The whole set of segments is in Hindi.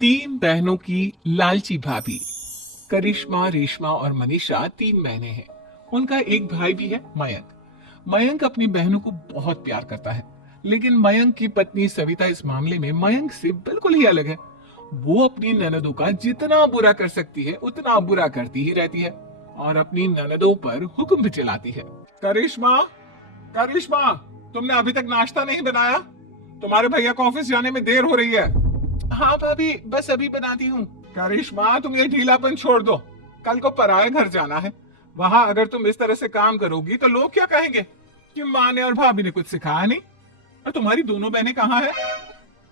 तीन बहनों की लालची भाभी। करिश्मा, रेशमा और मनीषा तीन बहनें हैं। उनका एक भाई भी है, मयंक। मयंक अपनी बहनों को बहुत प्यार करता है, लेकिन मयंक की पत्नी सविता इस मामले में मयंक से बिल्कुल ही अलग है। वो अपनी ननदों का जितना बुरा कर सकती है उतना बुरा करती ही रहती है और अपनी ननदों पर हुक्म भी चलाती है। करिश्मा, करिश्मा, तुमने अभी तक नाश्ता नहीं बनाया? तुम्हारे भैया को ऑफिस जाने में देर हो रही है। हाँ भाभी, बस अभी बनाती हूँ। करिश्मा, तुम ये ढीलापन छोड़ दो। कल को पराये घर जाना है। वहां अगर तुम इस तरह से काम करोगी तो लोग क्या कहेंगे कि माँ ने और भाभी ने कुछ सिखाया नहीं। और तुम्हारी दोनों बहनें कहाँ है?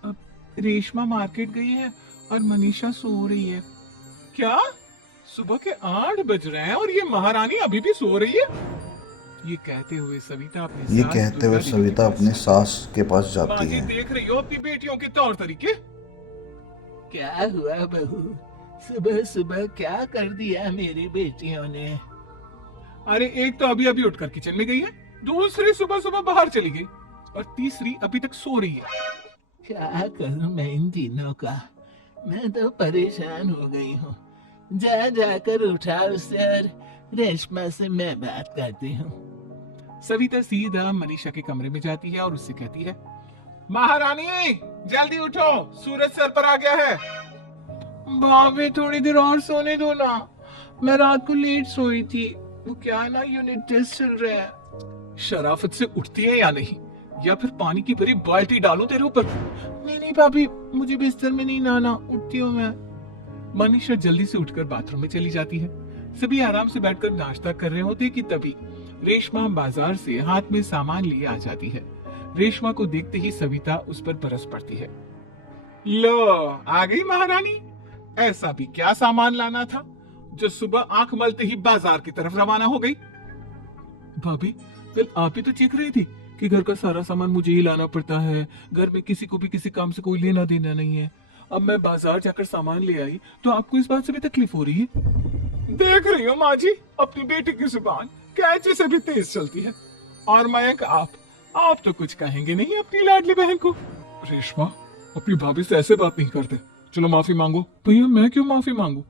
अब रेशमा मार्केट गई है और मनीषा सो रही है। क्या? सुबह के 8 बज रहे हैं और ये महारानी अभी भी सो रही है? ये कहते हुए सविता अपनी सास के पास माँ जाती जी, है। देख रही हो अपनी बेटियों के तौर तरीके? क्या हुआ बहू? सुबह सुबह क्या कर दिया मेरी बेटियों ने? अरे, एक तो अभी अभी उठकर किचन में गई है, दूसरी सुबह सुबह बाहर चली गई और तीसरी अभी तक सो रही है। क्या करूं मैं इन तीनों का? मैं तो परेशान हो गई हूँ। जा जाकर उठा उसे और रेशमा से मैं बात करती हूँ। सविता सीधा मनीषा के कमरे में जाती है और उससे कहती है, महारानी, जल्दी उठो, सूरज सर पर आ गया है। भाभी, थोड़ी देर और सोने दो ना, मैं रात को लेट सोई थी। वो क्या है ना, यूनिट टेस्ट चल रहा है। शराफत से उठती है या नहीं, या फिर पानी की भरी बाल्टी डालूं तेरे ऊपर? नहीं नहीं भाभी, मुझे बिस्तर में नहीं नहाना, उठती हूँ मैं। मनीषा जल्दी से उठकर बाथरूम में चली जाती है। सभी आराम से बैठकर नाश्ता कर रहे होते कि तभी रेशमा बाजार से हाथ में सामान लिए आ जाती है। रेशमा को देखते ही सविता उस पर बरस पड़ती है। लो, आ गई महारानी। ऐसा भी क्या सामान लाना था जो सुबह आंख मलते ही बाजार की तरफ रवाना हो गई? भाभी, कल आप ही तो चीख रही थी कि घर का सारा सामान मुझे ही लाना पड़ता है, घर में किसी को भी किसी काम से कोई लेना देना नहीं है। अब मैं बाजार जाकर सामान ले आई तो आपको इस बात से भी तकलीफ हो रही है? देख रही हो माँ जी, अपनी बेटी की जुबान कैंची से भी तेज चलती है। और मयंक, आप तो कुछ कहेंगे नहीं अपनी लाडली बहन को? रेशमा, अपनी भाभी से ऐसे बात नहीं करते। चलो माफी मांगो। भैया, मैं क्यों माफी मांगू?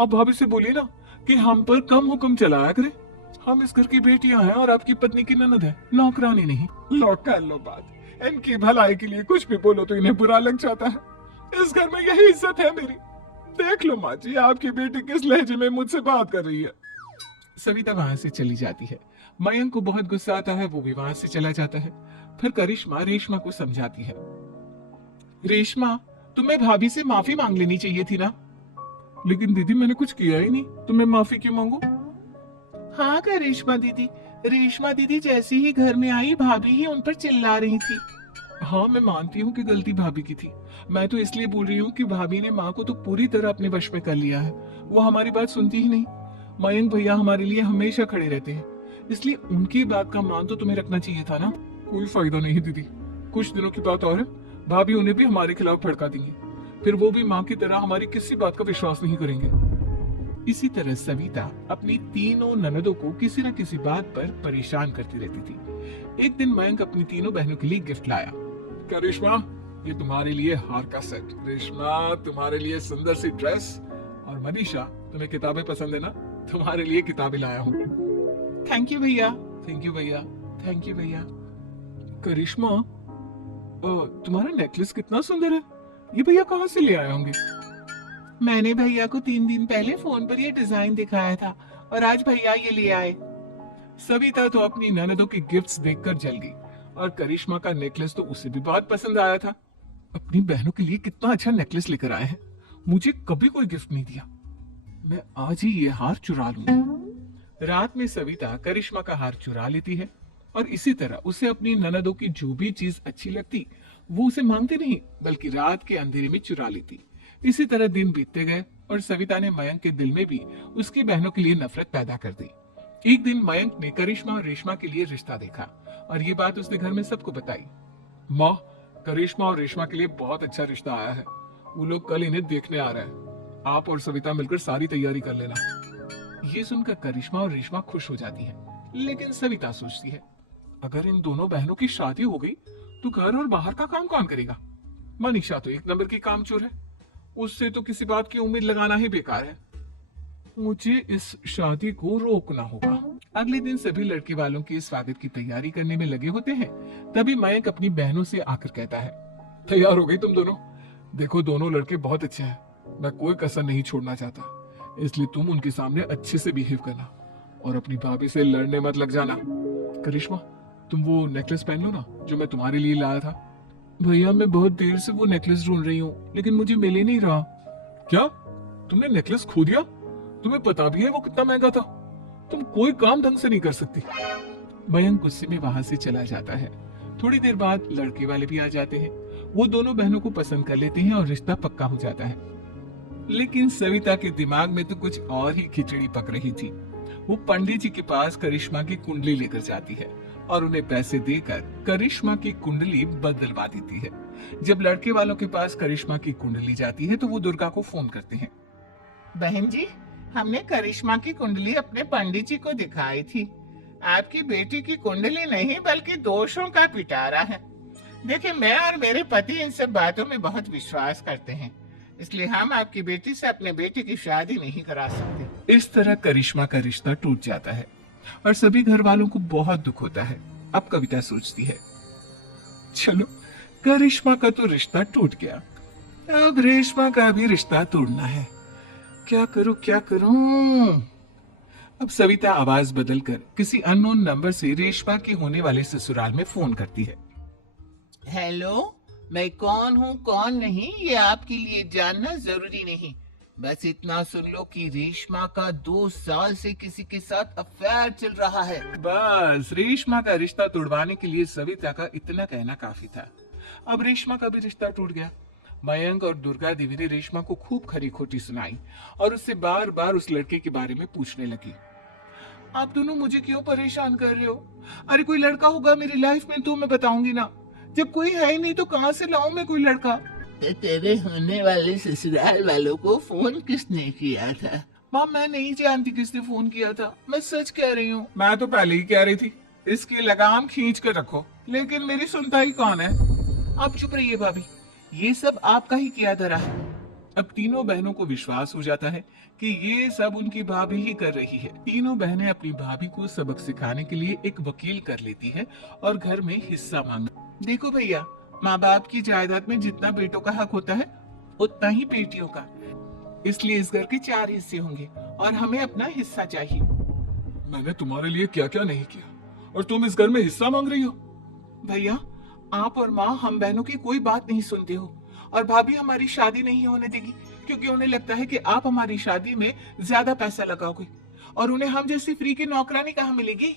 अब भाभी से बोलिए ना कि हम पर कम हुक्म चलाया करे। हम इस घर की बेटियां हैं और आपकी पत्नी की ननद है, नौकरानी नहीं। लो, कर लो बात। इनकी भलाई के लिए कुछ भी बोलो तो इन्हें बुरा लग जाता है। इस घर में यही इज्जत है मेरी। देख लो माँ जी, आपकी बेटी किस लहजे में मुझसे बात कर रही है। सविता वहां से चली जाती है। मयंक को बहुत गुस्सा आता है, वो भी वहां से चला जाता है। फिर करिश्मा रेशमा को समझाती है, रेशमा, तुम्हें भाभी से माफी मांग लेनी चाहिए थी ना। लेकिन दीदी, मैंने कुछ किया ही नहीं, तो मैं माफी क्यों मांगू? हाँ करिश्मा दीदी, रेशमा दीदी जैसे ही घर में आई भाभी ही उन पर चिल्ला रही थी। हाँ, मैं मानती हूँ कि गलती भाभी की थी। मैं तो इसलिए बोल रही हूँ कि भाभी ने माँ को तो पूरी तरह अपने वश में कर लिया है। वो हमारी बात सुनती ही नहीं। मयंक भैया हमारे लिए हमेशा खड़े रहते हैं, इसलिए उनकी बात का मान तो तुम्हें रखना चाहिए था ना। कोई फायदा नहीं दीदी, कुछ दिनों की बात और है, भाभी उन्हें भी हमारे खिलाफ भड़का देंगी। फिर वो भी माँ की तरह हमारी किसी बात का विश्वास नहीं करेंगे। इसी तरह सविता अपनी तीनों ननदों को किसी न किसी बात पर परेशान करती रहती थी। एक दिन मयंक अपनी तीनों बहनों के लिए गिफ्ट लाया। क्या रेशमा, ये तुम्हारे लिए हार का सेट, रेशमा तुम्हारे लिए सुंदर सी ड्रेस, और मनीषा, तुम्हें किताबें पसंद है ना, तुम्हारे लिए किताबें लाया हूँ। थैंक यू भैया, थैंक यू भैया, थैंक यू भैया। करिश्मा, तुम्हारा नेकलेस कितना सुंदर है, ये भैया कहाँ से ले आए होंगे? मैंने भैया को 3 दिन पहले फोन पर ये डिजाइन दिखाया था और आज भैया ये ले आए। सविता तो अपनी ननदों की गिफ्ट्स देखकर जल गई और करिश्मा का नेकलेस तो उसे भी बहुत पसंद आया था। अपनी बहनों के लिए कितना अच्छा नेकलेस लेकर आए हैं, मुझे कभी कोई गिफ्ट नहीं दिया। मैं आज ही ये हार चुरा लूंगी। रात में सविता करिश्मा का हार चुरा लेती है और इसी तरह उसे अपनी ननदों की जो भी चीज अच्छी लगती वो उसे मांगती नहीं, बल्कि रात के अंधेरे में चुरा लेती। इसी तरह दिन बीतते गए और सविता ने मयंक के दिल में भी उसकी बहनों के लिए नफरत पैदा कर दी। एक दिन मयंक ने करिश्मा और रेशमा के लिए रिश्ता देखा और ये बात उसने घर में सबको बताई। माँ, करिश्मा और रेशमा के लिए बहुत अच्छा रिश्ता आया है, वो लोग कल इन्हें देखने आ रहे हैं, आप और सविता मिलकर सारी तैयारी कर लेना। ये सुनकर करिश्मा और रेशमा खुश हो जाती है, लेकिन सविता सोचती है, अगर इन दोनों बहनों की शादी हो गई तो घर और बाहर का काम कौन करेगा? मनीषा तो एक नंबर की कामचोर है, उससे तो किसी बात की उम्मीद लगाना ही बेकार है। मुझे इस शादी को रोकना होगा। अगले दिन सभी लड़के वालों के स्वागत की तैयारी करने में लगे होते हैं। तभी मयंक अपनी बहनों से आकर कहता है, तैयार हो गई तुम दोनों? देखो दोनों लड़के बहुत अच्छे हैं, मैं कोई कसर नहीं छोड़ना चाहता, इसलिए तुम उनके सामने अच्छे से बिहेव करना और अपनी भाभी से लड़ने मत लग जाना। करिश्मा, तुम वो नेकलेस पहन लो ना जो मैं तुम्हारे लिए लाया था। भैया मैं बहुत देर से वो नेकलेस ढूंढ रही हूँ, लेकिन मुझे मिल ही नहीं रहा। क्या तुमने नेकलेस खो दिया? तुम्हें पता भी है वो कितना महंगा था? तुम कोई काम ढंग से नहीं कर सकती। मयंक गुस्से में वहां से चला जाता है। थोड़ी देर बाद लड़के वाले भी आ जाते हैं। वो दोनों बहनों को पसंद कर लेते हैं और रिश्ता पक्का हो जाता है। लेकिन सविता के दिमाग में तो कुछ और ही खिचड़ी पक रही थी। वो पंडित जी के पास करिश्मा की कुंडली लेकर जाती है और उन्हें पैसे देकर करिश्मा की कुंडली बदलवा देती है। जब लड़के वालों के पास करिश्मा की कुंडली जाती है तो वो दुर्गा को फोन करते हैं। बहन जी, हमने करिश्मा की कुंडली अपने पंडित जी को दिखाई थी। आपकी बेटी की कुंडली नहीं बल्कि दोषों का पिटारा है। देखिए, मैं और मेरे पति इन सब बातों में बहुत विश्वास करते हैं, इसलिए हम आपकी बेटी से अपने बेटे की शादी नहीं करा सकते। इस तरह करिश्मा का रिश्ता टूट जाता है और सभी घर वालों को बहुत दुख होता है। अब कविता सोचती है, चलो करिश्मा का तो रिश्ता टूट गया, अब रेशमा का भी रिश्ता तोड़ना है। क्या करूं क्या करूं? अब सविता आवाज बदलकर किसी अननोन नंबर से रेशमा के होने वाले ससुराल में फोन करती है। हेलो, मैं कौन हूँ कौन नहीं ये आपके लिए जानना जरूरी नहीं, बस इतना सुन लो कि रेशमा का 2 साल से किसी के साथ अफेयर चल रहा है। बस रेशमा का रिश्ता तोड़वाने के लिए सविता का इतना कहना काफी था। अब रेशमा का भी रिश्ता टूट गया। मयंक और दुर्गा देवी ने रेशमा को खूब खरी खोटी सुनाई और उससे बार बार उस लड़के के बारे में पूछने लगी। आप दोनों मुझे क्यों परेशान कर रहे हो? अरे कोई लड़का होगा मेरी लाइफ में तो मैं बताऊंगी ना, जब कोई है ही नहीं तो कहाँ से लाऊं मैं कोई लड़का? तो तेरे होने वाले ससुराल वालों को फोन किसने किया था? माँ मैं नहीं जानती किसने फोन किया था, मैं सच कह रही हूँ। मैं तो पहले ही कह रही थी इसकी लगाम खींच कर रखो, लेकिन मेरी सुनता ही कौन है। आप चुप रहिए भाभी, ये सब आपका ही किया धरा है। अब तीनों बहनों को विश्वास हो जाता है कि ये सब उनकी भाभी ही कर रही है। तीनों बहनें अपनी भाभी को सबक सिखाने के लिए एक वकील कर लेती है और घर में हिस्सा मांग। देखो भैया, माँ बाप की जायदाद में जितना बेटों का हक होता है उतना ही बेटियों का, इसलिए इस घर के 4 हिस्से होंगे और हमें अपना हिस्सा चाहिए। मैंने तुम्हारे लिए क्या क्या नहीं किया और तुम इस घर में हिस्सा मांग रही हो? भैया, आप और माँ हम बहनों की कोई बात नहीं सुनते हो और भाभी हमारी शादी नहीं होने देगी क्योंकि उन्हें लगता है कि आप हमारी शादी में ज्यादा पैसा लगाओगे और उन्हें हम जैसी फ्री की नौकरानी कहाँ मिलेगी।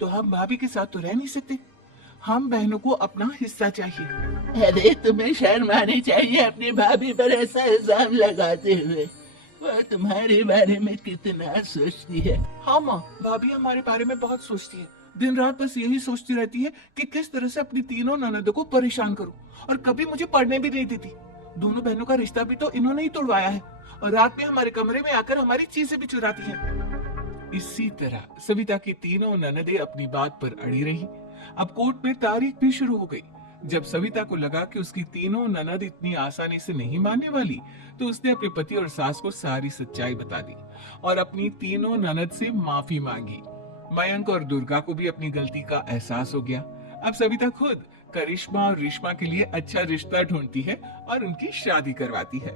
तो हम भाभी के साथ तो रह नहीं सकते, हम बहनों को अपना हिस्सा चाहिए। अरे तुम्हें शर्म आनी चाहिए अपनी भाभी पर ऐसा इल्जाम लगाते हुए। वो तुम्हारे बारे में कितना सोचती है। हाँ माँ, भाभी हमारे बारे में बहुत सोचती है, दिन रात बस यही सोचती रहती है कि किस तरह से अपनी तीनों ननदों को परेशान करूं और कभी मुझे पढ़ने भी नहीं देती। दोनों बहनों का रिश्ता भी तो इन्होंने ही तोड़वाया है और रात में हमारे कमरे में आकर हमारी चीजें भी चुराती है। इसी तरह सविता की तीनों ननदें अपनी बात पर अड़ी रही। अब कोर्ट में तारीख भी शुरू हो गई। जब सविता को लगा कि उसकी तीनों ननद इतनी आसानी से नहीं मानने वाली, तो उसने अपने पति और सास को सारी सच्चाई बता दी और अपनी तीनों ननद से माफी मांगी। मयंक और दुर्गा को भी अपनी गलती का एहसास हो गया। अब सविता खुद करिश्मा और रेशमा के लिए अच्छा रिश्ता ढूंढती है और उनकी शादी करवाती है।